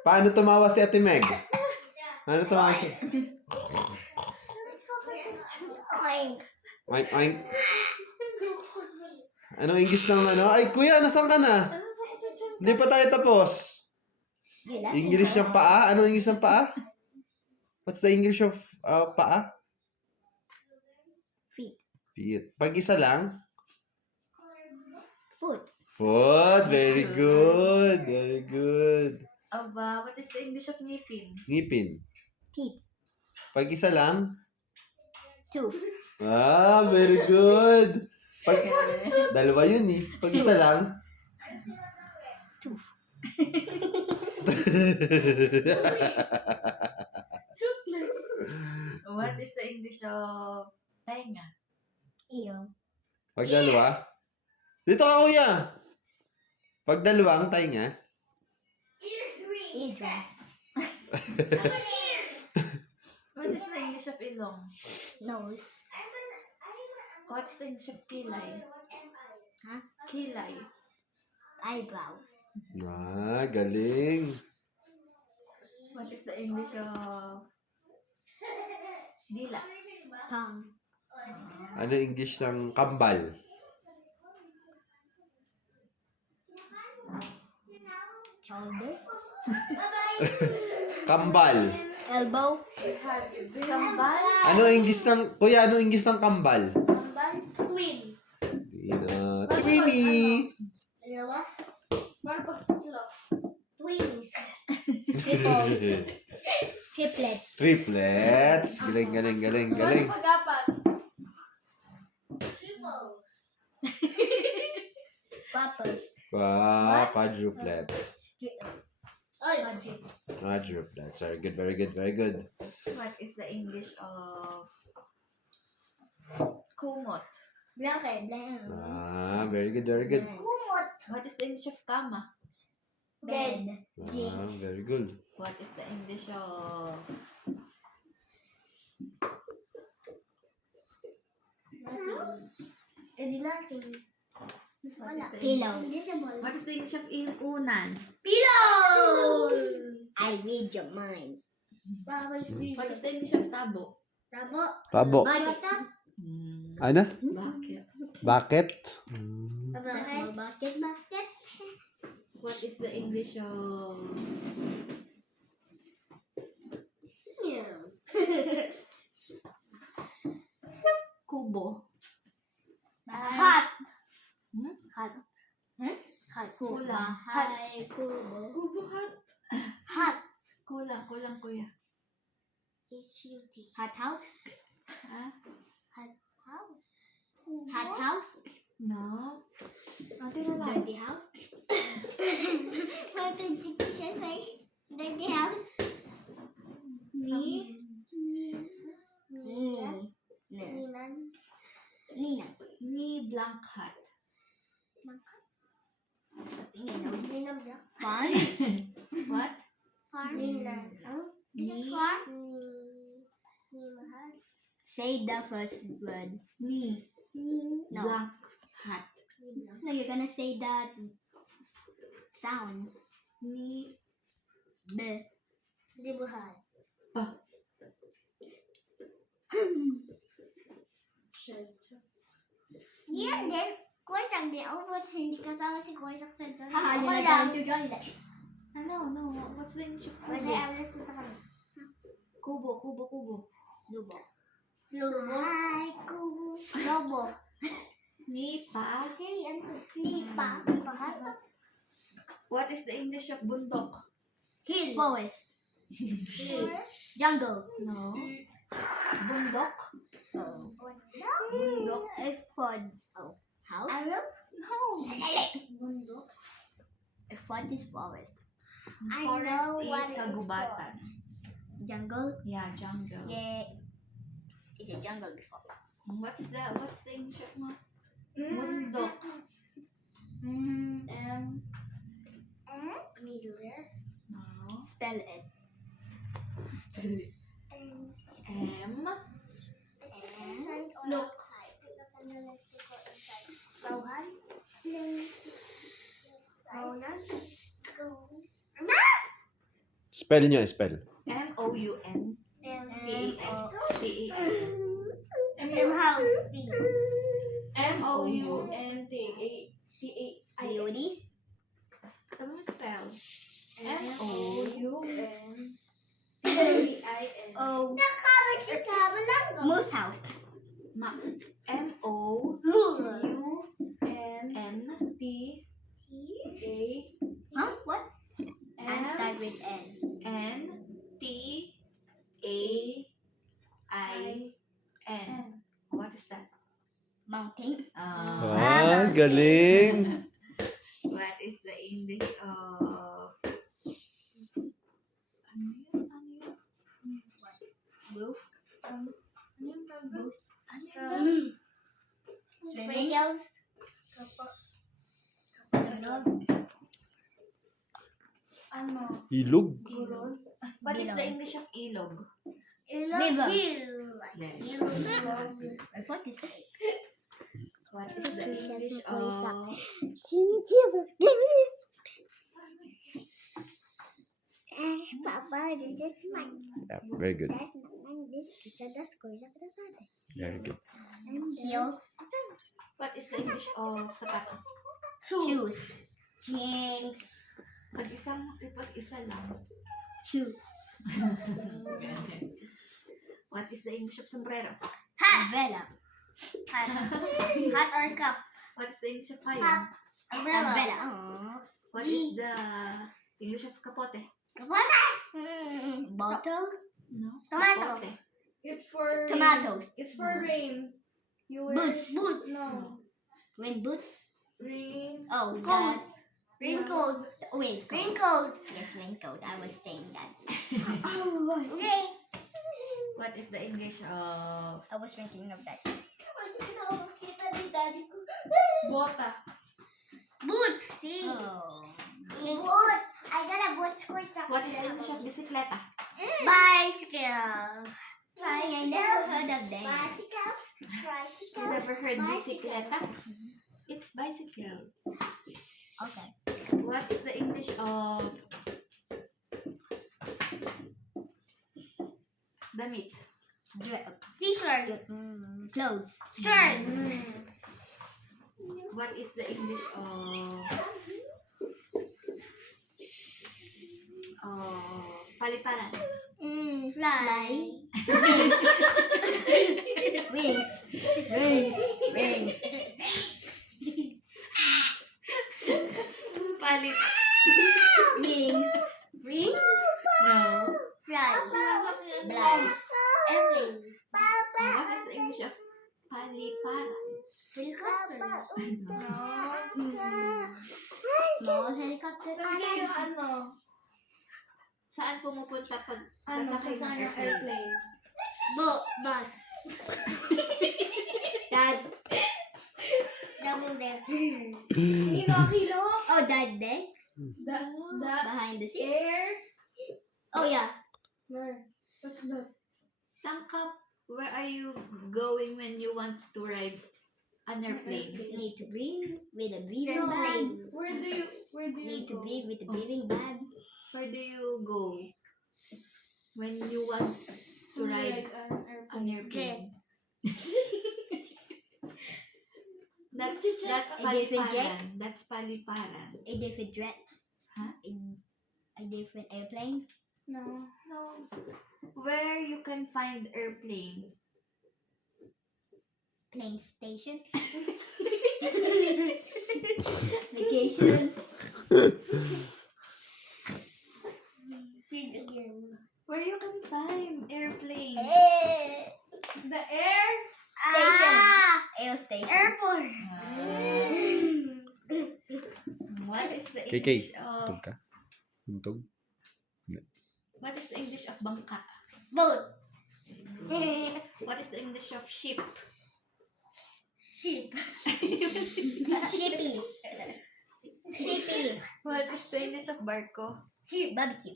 Paano tumawa si Ate Meg? Paano tumawa si... Oink, oink. Anong English ng ano? Ay, kuya, nasaan ka na? Hindi pa tayo tapos. English ng paa? Anong English ng paa? What's the English of paa? Feet. Feet. Pag isa lang? Foot. Foot. Very good. Very good. Aba, what is the English of ngipin? Ngipin. Teeth. Pag isa lang? Tooth. Ah, very good. Pag dalawa yun eh. Pag isa lang? Tooth. Toothless. What is the English of tenga? Ear. Pag dalawa? Dito ka, kuya. Pag dalawa ang tainga? Eardrums. What is the English of ilong? Nose. What is the English of kilay? Huh? Kilay. Eyebrows. Ah, galing. What is the English of dila? Tongue. Ano English ng kambal? Shoulders. Kambal. Elbow. Kambal? Ano English ng... Kuya, ano English ng kambal? Twin. Twinnie. Dalawa. Paano pag tatlo? Twins. Triplets. Triplets. Triplets. Galing, galing, galing, galing. Paano pag-apat? Papas. Quadruplets. Quadruplets. Very good, very good, very good. What is the English of kumot? Blanket. Ah, very good, very good. What is the English of kama? Bed. Ah, very good. What is the English of Pillow. what is the English of unan? Pillows. I read your mind. What is the English of tabo? Tabo. Bucket. Ano? Bakit? Bucket. Bucket. What is the English of kubo? Hot. Hmm? Hot. Hot. Kulang. Hi, kubo. Kubo hot. Hot. Kulang kuya. Hot house. Ha? Hot house. Hot house. No. Ate na lang. Dirty house. What did the teacher say? Dirty house. Ni? Nina. Ni blank hat. Farm. What? This is farm. Say the first word. Ni No. blank hat. No, you're gonna say that sound. Ni B. Dibuhan. pa. Yan din. Kursak din. Oh, but hindi kasama si Kursak sa John. Haha, Ako yun lang. na No. What's the English of Pwede kubo? alas punta kami. Kubo. Lubo. Lubo. Hi, kubo. Lobo. Ni pa. Okay, ano? Lipa. Pahat. What is the English of bundok? Hill. Forest. Jungle. No. Bundok? Oh. Bundok? Ford. Oh. House? No. Bundok. Ford is forest. Forest is kagubatan. Jungle? Yeah, jungle. Yeah. It's a jungle before. What's the English of bundok? Middle. No. Spell it. M. Look. Spell nyo, spell. M-O-U-N-T-A-S-T-A-N. House. M-O-U-N-T-A-T-A-I. Beauties. Sabi mo spell. M-O-U-N-T-A-I-N. Oh. Moose house. M-O-U-N-T-A. Huh? What? And start with N. N-T-A-I-N. What is that? Mountain. Galing. What is the English of... Ano yun? Roof. Moose. Ano yun? Swimming. Ano? Ilog. Ilog? What is the English of ilog? River. Then, What is it? what is the English of... Papa, this is mine. Yeah, very good. That's not mine. This is the scores of the side. Very good. Heels. What is the English of sapatos? Shoes. Jeans. Pag isang report, isa lang. Shoe. What is the English of sombrero? Umbrella. Hat or cup. What is the English of payong? Umbrella. What is the English of kapote? Bottle. No. Tomato. Kapote. It's for Tomatoes. It's for rain. You wear Boots. No. Rain boots. Rain. Oh, Coat. that. Raincoat. Wait. Raincoat. Yes, raincoat. I was saying that. What is the English of... I was thinking of that. Bota. Boots. See. Oh. Boots. I got a boots for something. What is the English of bisikleta? Bicycle. I never heard of them. Bicycles. You never heard bisikleta? It's bicycle. Okay. What is the English of... damit? T-shirt. Clothes. Shirt. What is the English of... paliparan? Fly. Wings. Wings. Palit. Wings. Wings. No. Fly. Flies. Airplane. What is the English of paliparan? Helicopter. Small helicopter. Saan pumupunta pag Ano? sasakay ng airplane? Bus. Dad. Double deck. Kilo? Oh, dad decks. The Behind the scenes. air. Oh, yeah. Where? What's that? Sangkap, where are you going when you want to ride an airplane? Need to breathe with a breathing bag. Where do you Need to go? breathe with a breathing bag. Where do you go when you want to ride an airplane? That's A different jet? paliparan. That's paliparan. A different jet. Huh? A different airplane. No. No. Where you can find airplane? Plane station. Vacation. Where you can find airplane? The air. Station. Air station. Airport. What is the KK, English of Tuntog ka? Tuntog? what is the English of bangka? Boat. What is the English of ship? Sheep. Shippy. Shippy. What is the English of barko? Sheep. Barbecue.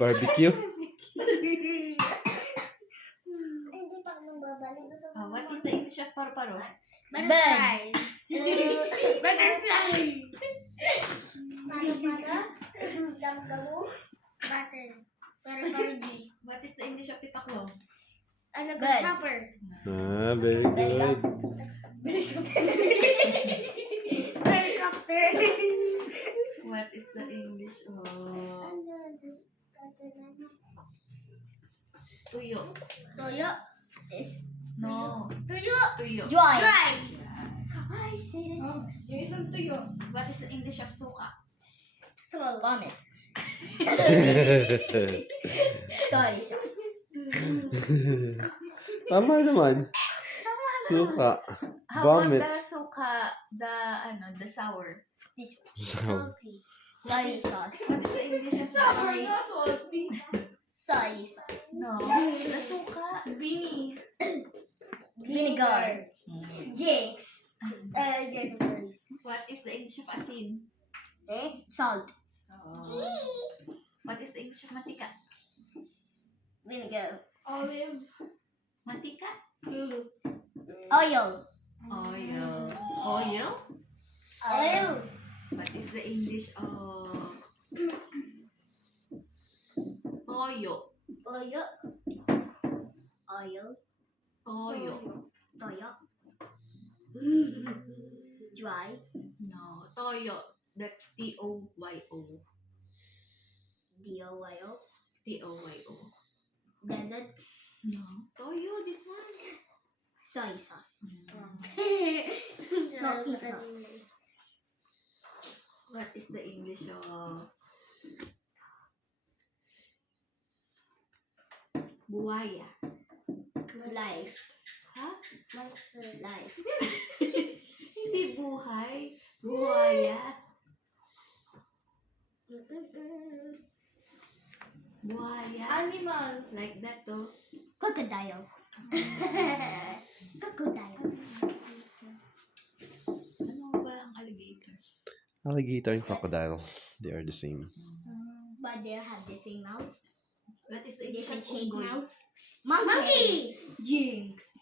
Barbecue? Hindi pa ako babalik. What is the English of paru-paro? Bird. Butterfly. Gamu. Butter. Pero party. What is the English of tipaklo? Ano Good. grasshopper? Ah, very good. Helicopter. What is the English of tuyo? Toyo. Is No. Tuyo. Tuyo. joy. Dry. I said it. Yung isang tuyo. What is the English of suka? Salt. Vomit. Soy sauce. Tama naman. Suka. How Vomit. about the suka, the sour? This one. Salty. Soy sauce. What is the English of sour? salty. Soy sauce. No. The suka. Beanie. Vinegar. Jinx. Vinegar. What is the English of asin? Salt. What is the English of matika? Vinegar. Olive. Matika? Oil. Oil. Oil? Oil. What is the English of toyo? Oyo. Oil. Toyo. Toyo. Dry. No. Toyo. That's T-O-Y-O. D-O-Y-O. T-O-Y-O. Desert. No. Toyo, this one. Soy sauce. Salty sauce. What is the English of buhaya? Life. Ha? Monster. Life. Hindi buhay. Buhaya. Buhaya. Animal. Like that to. Crocodile. Crocodile. Ano ba ang alligator? Alligator and crocodile. They are the same. But they have different mouths. What is the English Different of shaped unggoy? mouths. Monkey. Jinx.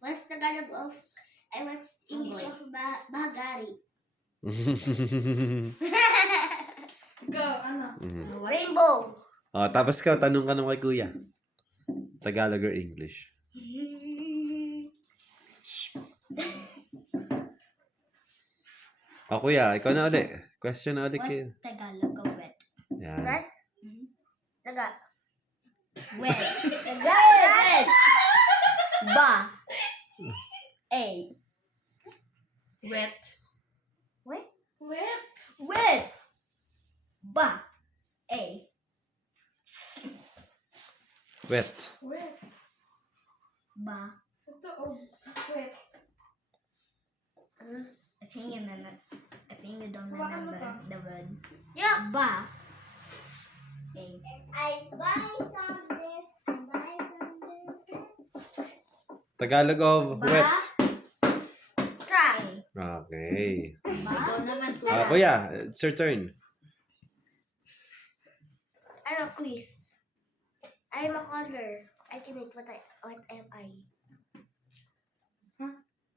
What's Tagalog of? What's English of bahagari? Go, ano? Mhm. What's Rainbow. Oh, tapos ka, tanong ka nung kay kuya. Tagalog or English? Oh, kuya, ikaw na ulit. Question na ulit kayo. What's Tagalog of wet? Yan. Right? Taga. Wet. Taga. Wet. Ba. A. wet? Wait. Wet. Wet. Ba. A. Wet. Wait. Ba. Ito, wait. I think you don't Hawakan mo remember to. the word. Yeah. Ba. A. I buy some this. I buy some this. Tagalog of Ba. wet. Try. Okay. Ikaw naman Ah, kuya, it's your turn. Ano, quiz. I am a color. I can make what am I? Huh?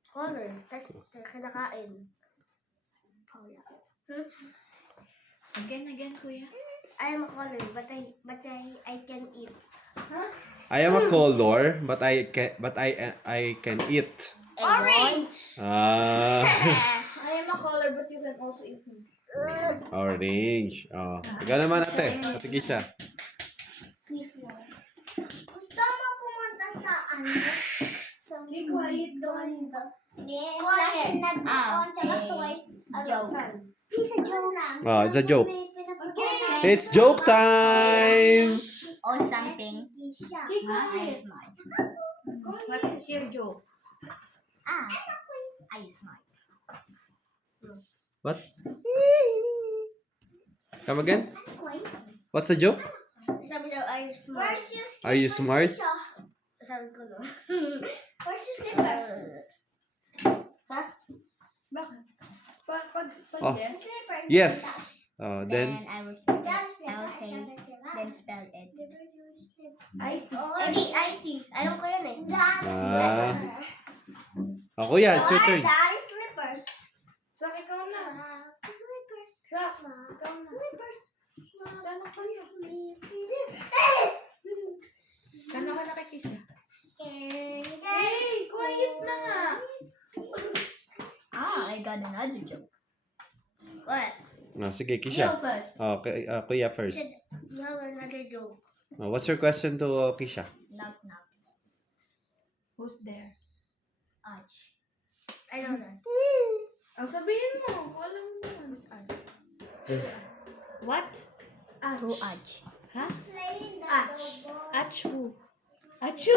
Color. Tapos kinakain. Again, kuya. I am a color, but I can eat. I am a color, but I can eat. Orange. Ah, I am a color, but you can also eat me. orange. Oh. Ikaw naman ate. Patigil siya. Quiz mo. Gusto mo pumunta sa ano? Sa be quiet doon. Quiet. Nag-on tsaka twice. Joke. It's a joke lang. Oh, it's a joke. Okay. It's joke time! Or something. I smart. What's your joke? I smart. What? Come again? What's the joke? Sabi daw, are you smart? Are you smart? Sabi ko no. Where's your slipper? Ha? Bakit? Pag Oh. yes? Slipper. Yes. Oh, Then then, I will spell it. Then spell it. IT. IT. Alam ko yan eh. Ah. Oh, kuya, it's your turn. Daddy slippers. So, ikaw na. Slippers. Rock, ikaw na. Gano'n ka na. Gano'n ka na kay Kisha? Hey, quiet na nga. I got another joke. What? Sige, You Kisha. first. Kuya first. You have another joke. What's your question to Kisha? Knock knock. Who's there? Arch. I know that. Ang sabihin mo. Kung alam mo naman. What? Who Arch? Ha? Arch. Achu. Achu.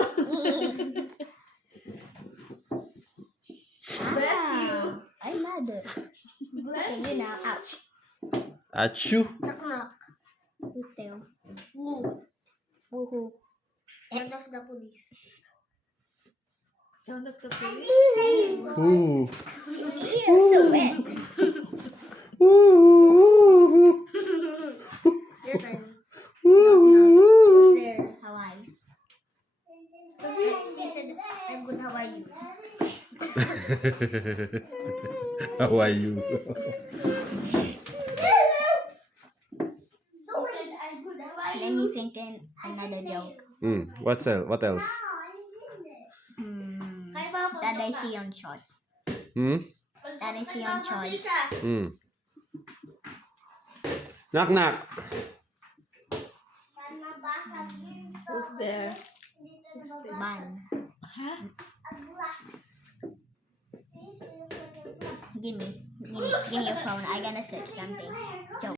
Bless you. I'm mother. Bless Okay, you now. Ouch. Achoo. Knock knock. Who's there? Woo. Woohoo. End of the police. Sound of the police. Ooh. So wet. Ooh. Your turn. Ooh. Who's there? Hawaii. She said, I'm good, how are you? How are you? Let me think in another joke. What else? That I see on shorts. That I see on shorts. Knock knock. Who's there? Ban. Huh? Give me your phone. I gonna search something. Joke.